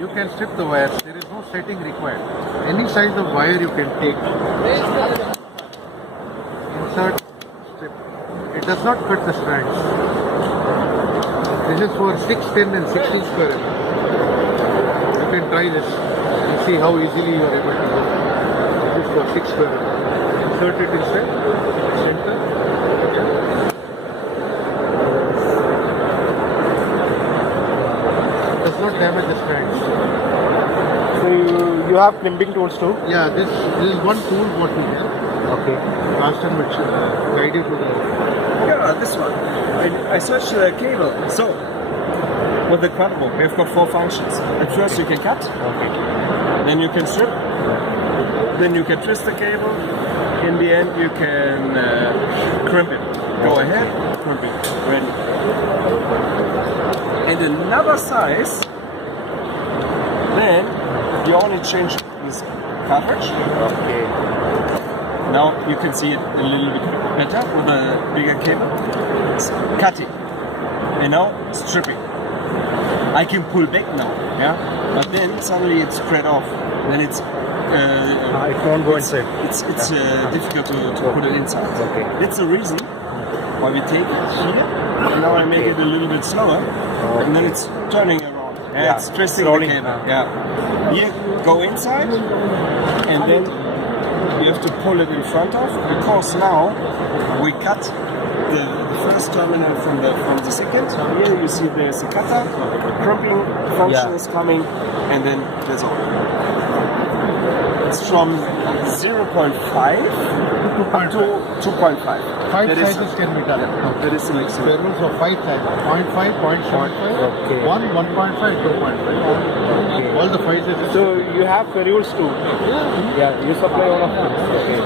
you can strip the wires. There is no setting required. Any size of wire you can take. Insert, strip. It does not cut the strands. This is for 6, 10 and 16 square mm. You can try this and see how easily you are able to do it. This is for 6 square mm. Insert it inside, center. It does not damage the strands. So you have crimping tools too? Yeah, this is one tool what we have. Okay. Last time which guide you to the... Yeah, this one. I searched the cable. So, with the cuttable, we've got 4 functions. At first you can cut, Okay. then you can strip, then you can twist the cable. In the end you can crimp it. Go ahead, crimp it. Ready. And another size, then you only change this cartridge. Okay. Now you can see it a little bit better with a bigger cable. It's cutting, and now stripping. I can pull back now, yeah, but then suddenly it's spread off. Then it's It won't go inside. it's difficult to put it inside. Okay. That's the reason why we take it here, and now I make it a little bit slower, and then it's turning around. Yeah, It's twisting rolling. the cable. Yeah. Here, go inside, and then you have to pull it in front of, because now we cut the first terminal from the second. Here you see there's a cutter, crimping function is coming, and then there's all. It's from 0.5 to 2.5. 5 That is- sizes can be done. That is the maximum. There rules of 5 sizes. 0.5, 0.75, Okay. 1, 1.5, 2.5. All the 5 sizes. So you have ferrules too? Yeah, you supply one of them. Okay.